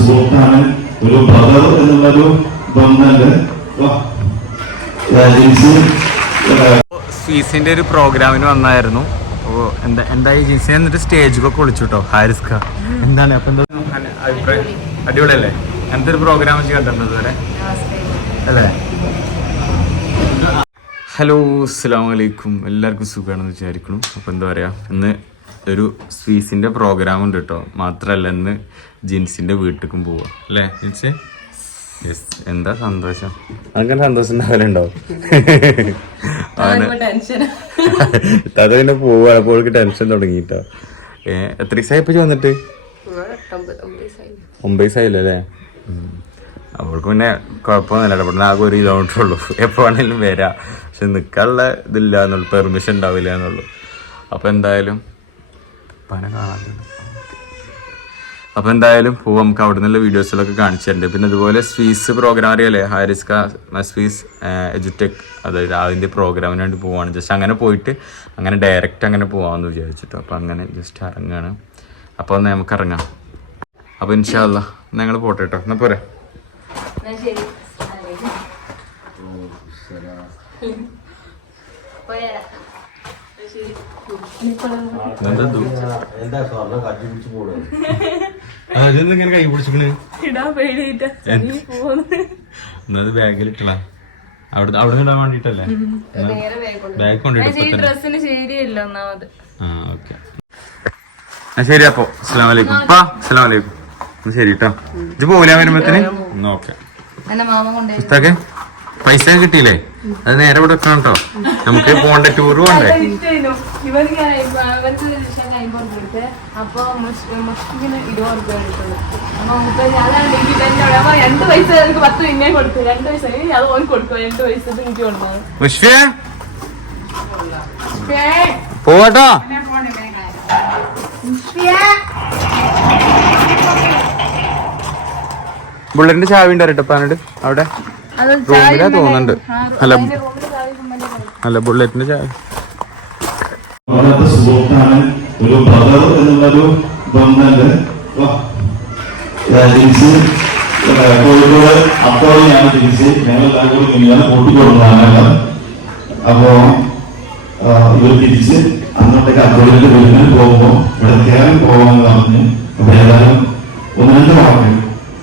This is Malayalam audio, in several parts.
സുഹൃത്താണ് ഒരു ബ്രദർ എന്നുള്ളൊരു ബന്ധമുണ്ട്. ജിൻസി സ്വീസിന്റെ ഒരു പ്രോഗ്രാമിന് വന്നായിരുന്നു. അപ്പോൾ എന്താ എന്താ ഈ ജിൻസിനെ എന്നിട്ട് സ്റ്റേജിലൊക്കെ വിളിച്ചു കേട്ടോ ഹാരിസ് എന്താണ്? അപ്പൊ എന്താ? അഭിപ്രായം? അടിപൊളിയല്ലേ? എന്തൊരു പ്രോഗ്രാം വെച്ച് കണ്ടിട്ടുണ്ട് ഇതുവരെ? അല്ലേ? ഹലോ അസ്സാം വലൈക്കും എല്ലാവർക്കും സുഖമാണെന്ന് വിചാരിക്കണം അപ്പോൾ എന്താ പറയുക ഇന്ന് ഒരു സ്വീസിന്റെ പ്രോഗ്രാം ഉണ്ട് കേട്ടോ മാത്രമല്ല ഇന്ന് ജിൻസിന്റെ വീട്ടിലേക്കും പോവാ. അല്ലേ ജിൻസ്? യെസ് എന്താ സന്തോഷം? അങ്ങനെ സന്തോഷം ഉണ്ടാവലുണ്ടോ? അവന് അത് പിന്നെ പോവുക അപ്പോൾ ടെൻഷൻ തുടങ്ങിട്ടോ. ഏ എത്ര ദിവസമായി ഇപ്പൊ വന്നിട്ട്? ഒമ്പത് ദിവസമായില്ലേ അല്ലേ? അവൾക്ക് പിന്നെ കുഴപ്പമൊന്നുമില്ല ഇടപെടുന്ന ആകെ ഒരു കിലോമീറ്റർ ഉള്ളൂ. എപ്പോൾ വേണേലും വരാം. പക്ഷെ നിൽക്കാനുള്ള ഇതില്ല എന്നുള്ളൂ. പെർമിഷൻ ഉണ്ടാവില്ല എന്നുള്ളൂ. അപ്പോൾ എന്തായാലും പന കാണാൻ അപ്പോൾ എന്തായാലും പോവാം. നമുക്ക് അവിടെ നിന്നുള്ള വീഡിയോസിലൊക്കെ കാണിച്ചിട്ടുണ്ട്. പിന്നെ അതുപോലെ സ്വീസ് പ്രോഗ്രാം അറിയാലേ? ഹാരിസ് കാ സ്വീസ് എജുടെക് അതായത് അതിന്റെ പ്രോഗ്രാമിന് വേണ്ടി പോവാണ്. ജസ്റ്റ് അങ്ങനെ പോയിട്ട് അങ്ങനെ ഡയറക്റ്റ് അങ്ങനെ പോവാമെന്ന് വിചാരിച്ചിട്ടോ. അപ്പോൾ അങ്ങനെ ജസ്റ്റ് ഇറങ്ങുകയാണ് അപ്പോൾ ഒന്ന് നമുക്ക് ഇറങ്ങാം. അപ്പോൾ ഇൻഷാല്ല ഞങ്ങൾ പോട്ടെ കേട്ടോ എന്നാൽ പോരെ? ഇങ്ങനെ കൈ പിടിച്ചിക്കണ് ബാഗിൽ ബാഗിലിട്ടളാ അവിടെ അവിടെ ഇടാൻ വേണ്ടിട്ടല്ലേ ബാഗ് കൊണ്ടിട്ട് ഇപ്പൊ തന്നെ ഡ്രസ്സിന് ശരിയല്ല ഒന്നാമത്. ആ ഓക്കെ. ആ ശരി അപ്പൊ. അസ്സലാം വലൈക്കും പാ അസ്സലാം വലൈക്കും എന്നാ ശരി കേട്ടോ ഇത് പോകില്ല വരുമ്പത്തിന്? ഓക്കെ. എന്റെ മാമ കൊണ്ടേ പുസ്തകം പൈസ കിട്ടിയില്ലേ? അത് നേരെ ഇവിടെ വെക്കണം കേട്ടോ. നമുക്ക് പോണ്ട ടൂർ പോണ്ടേ പോവാട്ടോ. ബുള്ളറ്റിന്റെ ചാവി ഉണ്ടായിട്ട് പാനോട് അവിടെ. റൂമിലാ തോന്നുന്നുണ്ട്. അല്ല അല്ല ബുള്ളറ്റിന്റെ ചായ. ഒരു ബ്രദർ എന്നുള്ളൊരു കോഴിക്കോട്. അപ്പോൾ ഞാൻ കൂടി ഇങ്ങനെ കൂട്ടിക്കൊടുക്കുന്നതാണ് അപ്പോ ഇവർ തിരിച്ച് അങ്ങോട്ടേക്ക് അക്കോളിന്റെ വീട്ടിൽ പോകുമ്പോൾ ഇവിടെ കയറി പോകാമെന്ന് പറഞ്ഞ് അപ്പൊ ഏതായാലും ഒന്ന് രണ്ട് വാക്ക്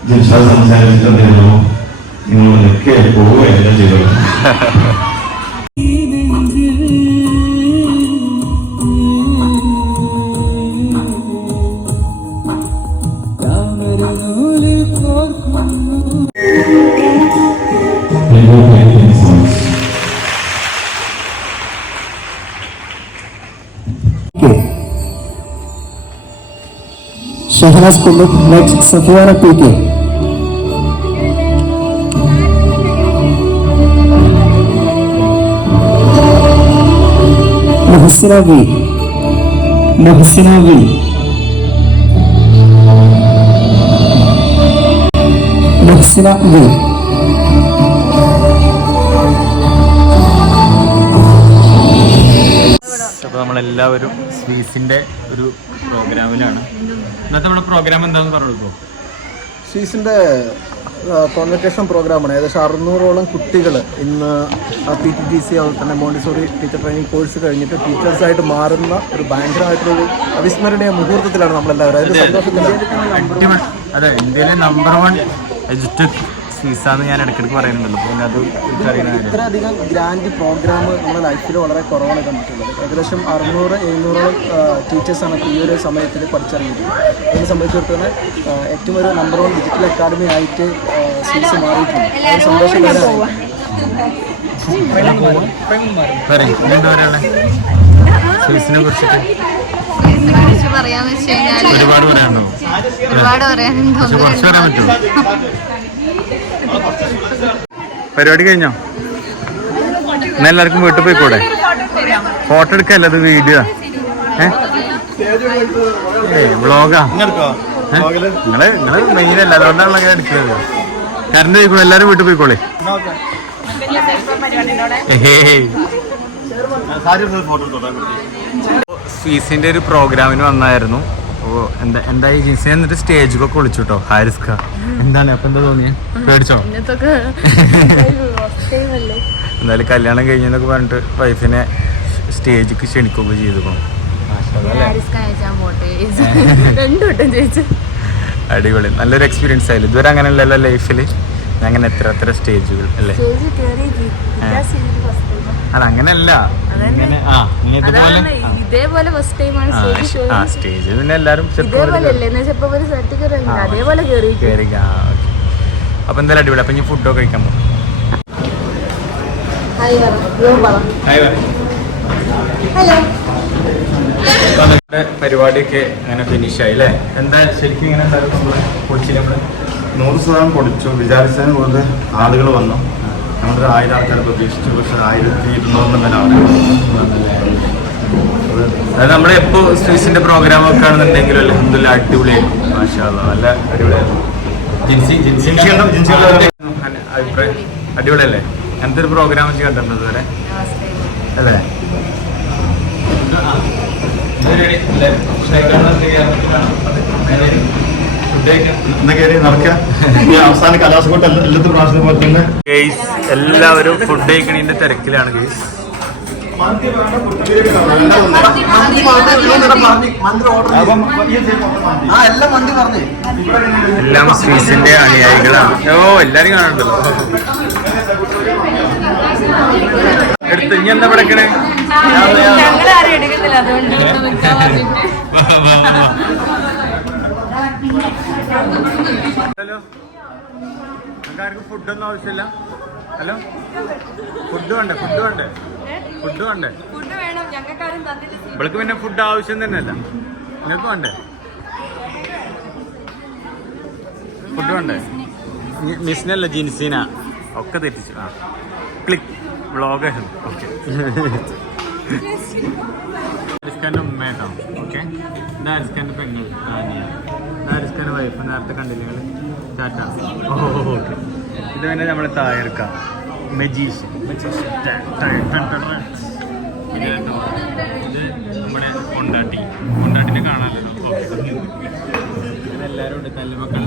ജിൻഷാ സംസാരിച്ചിട്ടുണ്ടായിരുന്നു നിങ്ങളൊക്കെ എല്ലാം ചെയ്തത് Shahnaz Kummath next Safiyana P K Muhsina V Muhsina V അപ്പോൾ നമ്മളെല്ലാവരും സ്വീസിന്റെ ഒരു പ്രോഗ്രാമിലാണ്. ഇന്നത്തെ നമ്മുടെ പ്രോഗ്രാം എന്താണെന്ന് പറഞ്ഞു സീസിന്റെ കോൺവെക്കേഷൻ പ്രോഗ്രാമാണ് ഏകദേശം അറുന്നൂറോളം കുട്ടികൾ ഇന്ന് പി ടി ടി സി അതുപോലെ തന്നെ മോണ്ടിസോറി ടീച്ചർ ട്രെയിനിങ് കോഴ്സ് കഴിഞ്ഞിട്ട് ടീച്ചേഴ്സായിട്ട് മാറുന്ന ഒരു ഭയങ്കരമായിട്ടൊരു അവിസ്മരണീയ മുഹൂർത്തത്തിലാണ് നമ്മളെല്ലാവരും. അതായത് സന്തോഷത്തിലാണ്. അതെ ഇന്ത്യയിലെ നമ്പർ വൺ എജുടെക് സ്വീസാന്ന് ഞാൻ ഇടയ്ക്കിടയ്ക്ക് പറയുന്നുണ്ടല്ലോ. അപ്പോൾ പിന്നെ അത് ഇത്രയധികം ഗ്രാൻഡ് പ്രോഗ്രാം നമ്മുടെ ലൈഫിൽ വളരെ കുറവാണ് കണ്ടിട്ടുള്ളത്. ഏകദേശം അറുന്നൂറ് എഴുന്നൂറോളം ടീച്ചേഴ്സാണ് ഈ ഒരു സമയത്തിൽ പഠിച്ചിറങ്ങിയിട്ടുള്ളത് അതിനെ സംബന്ധിച്ചിടത്തോളം ഏറ്റവും ഒരു നമ്പർ വൺ ഡിജിറ്റൽ അക്കാഡമി ആയിട്ട് സീസ് മാറിയിട്ടുണ്ട്. സന്തോഷം സ്വീസിനെ കുറിച്ചിട്ട്. ഒരുപാട് പറയാനുണ്ടോ? ഒരുപാട് പറയാനുണ്ടോ? കുറച്ച് പറയാൻ പറ്റുമോ? പരിപാടി കഴിഞ്ഞോ? എന്നാ എല്ലാവർക്കും വീട്ടിൽ പോയിക്കൂടെ? ഫോട്ടോ എടുക്കല്ല അത് വീഡിയോ? ഏ? വ്ളോഗാ? നിങ്ങൾ നിങ്ങൾ മെയിൻ അല്ല അതുകൊണ്ടാണല്ലോ ഞാൻ എടുക്കുന്നത് കറണ്ട് പോയിക്കോളൂ എല്ലാരും വീട്ടിൽ പോയിക്കോളെ. സ്വീസിന്റെ ഒരു പ്രോഗ്രാമിന് വന്നായിരുന്നു. അപ്പോൾ എന്താ എന്താ ഈ ജിൻസി എന്നിട്ട് സ്റ്റേജിലൊക്കെ വിളിച്ചു കേട്ടോ ഹാരിസ്ക എന്താണ് അപ്പൊ എന്താ തോന്നിയ? പേടിച്ചോ? എന്നാലും കല്യാണം കഴിഞ്ഞെന്നൊക്കെ പറഞ്ഞിട്ട് വൈഫിനെ സ്റ്റേജിക്ക് ക്ഷണിക്കുക ചെയ്തു അടിപൊളി. നല്ലൊരു എക്സ്പീരിയൻസ് ആയാലും ഇതുവരെ അങ്ങനെയല്ലല്ലോ ലൈഫിൽ അങ്ങനെ എത്ര എത്ര സ്റ്റേജുകൾ അല്ലേ? അത് അങ്ങനെയല്ല. ഇതുപോലെ ഫസ്റ്റ് ടൈമാണ് സ്റ്റേജ് പിന്നെ സർട്ടിഫിക്കറ്റ് അതേപോലെ അപ്പൊ എന്തായാലും അടിപൊളി. അപ്പൊ ഇനി ഫുഡൊക്കെ കഴിക്കാൻ പോകും ഹായ് പറ ഹലോ നമ്മുടെ പരിപാടിയൊക്കെ അങ്ങനെ ഫിനിഷ് ആയി അല്ലേ? എന്താ ശരിക്കും ഇങ്ങനെ നമ്മൾ പൊളിച്ചില്ല നമ്മൾ നൂറ് ശതമാനം പൊളിച്ചു. വിചാരിച്ചതിന് കൂടുതൽ ആളുകൾ വന്നു. നമ്മളൊരു ആയിരം ആൾക്കാർ പ്രതീക്ഷിച്ചു. പക്ഷെ ആയിരത്തി ഇരുന്നൂറിന് മേലെ ആളുകൾ അതായത് നമ്മളെപ്പോ സ്ട്രീസിന്റെ സ്വിസിന്റെ പ്രോഗ്രാം ഒക്കെ ആണെന്നുണ്ടെങ്കിലും അലഹമില്ല അടിപൊളിയായിരുന്നു. മാഷാ അല്ലാ, നല്ല അടിപൊളിയായിരുന്നു. അടിപൊളിയല്ലേ? അങ്ങനത്തെ ഒരു പ്രോഗ്രാം വെച്ച് കണ്ടിരുന്നത് വരെ അല്ലേ? അവസാന എല്ലാവരും ഫുഡ് കഴിക്കണതിന്റെ തിരക്കിലാണ് ഗെയ്സ് ആ എല്ലാം വണ്ടി പറഞ്ഞു. എല്ലാം സ്വീസിന്റെ അനുയായികളാണ്. ഓ എല്ലാരും കാണണ്ടല്ലോ എടുത്ത് ഇനി എന്താ പടക്കണേ? ഹലോ. ആർക്കും ഫുഡൊന്നും ആവശ്യമില്ല. ഹലോ. ഫുഡ് വേണ്ടേ? ഫുഡ് വേണ്ടേ? ഫുഡ് വേണ്ടേ? ഫുഡ് വേണം. ഞങ്ങൾക്കാരും തന്നില്ല ഇവൾക്ക് പിന്നെ ഫുഡ് ആവശ്യം തന്നെയല്ല. നിങ്ങൾക്ക് വേണ്ടേ? ഫുഡ് വേണ്ടേ? മിസ്സിനല്ല ജിൻസീന? ഒക്കെ തെറ്റിച്ചു. ആ. ക്ലിക്ക്. വ്ളോഗ്. ഓക്കെ. ഹാരിസ്ഖാന്റെ ഉമ്മയാട്ടോ ഓക്കെ. ഇത് ഹാരിസ്ഖാന്റെ പെങ്ങൾ താനിയ ഇത് ഹാരിസ്ഖാന്റെ വൈഫ് നേരത്തെ കണ്ടില്ല നിങ്ങൾ ടാറ്റ. ഓ ഓക്കെ. ഇത് പിന്നെ നമ്മൾ തായർക്ക. മെജീഷ്യൻ. ഇത് ഇത് നമ്മുടെ കൊണ്ടാട്ടി. കൊണ്ടാട്ടിനെ കാണാമല്ലോ. എല്ലാവരും ഉണ്ട്. തല്ലുമക്കൾ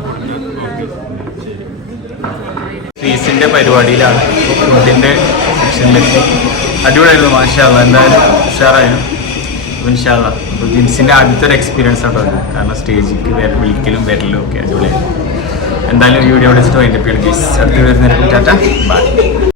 ഫീസിന്റെ പരിപാടിയിലാണ്. ഫുഡിന്റെ സെക്ഷനിലെത്തി അടിപൊളിയായിരുന്നു മാഷാള്ള എന്തായാലും ഉഷാറായിരുന്നു ഇൻഷാല്ല അപ്പോൾ ജിൻസിന്റെ ആദ്യത്തെ ഒരു എക്സ്പീരിയൻസ് ആട്ടോ അത്. കാരണം സ്റ്റേജിക്ക് വര വിളിക്കലും വരലും ഒക്കെ അടിപൊളിയായിരുന്നു. എന്തായാലും ഈ വീഡിയോ വിളിച്ചിട്ട് വൈൻഡപ്പ് ചെയ്യണം ഗീസ് അടുത്ത് വരുന്നേരം ടാറ്റ. ബൈ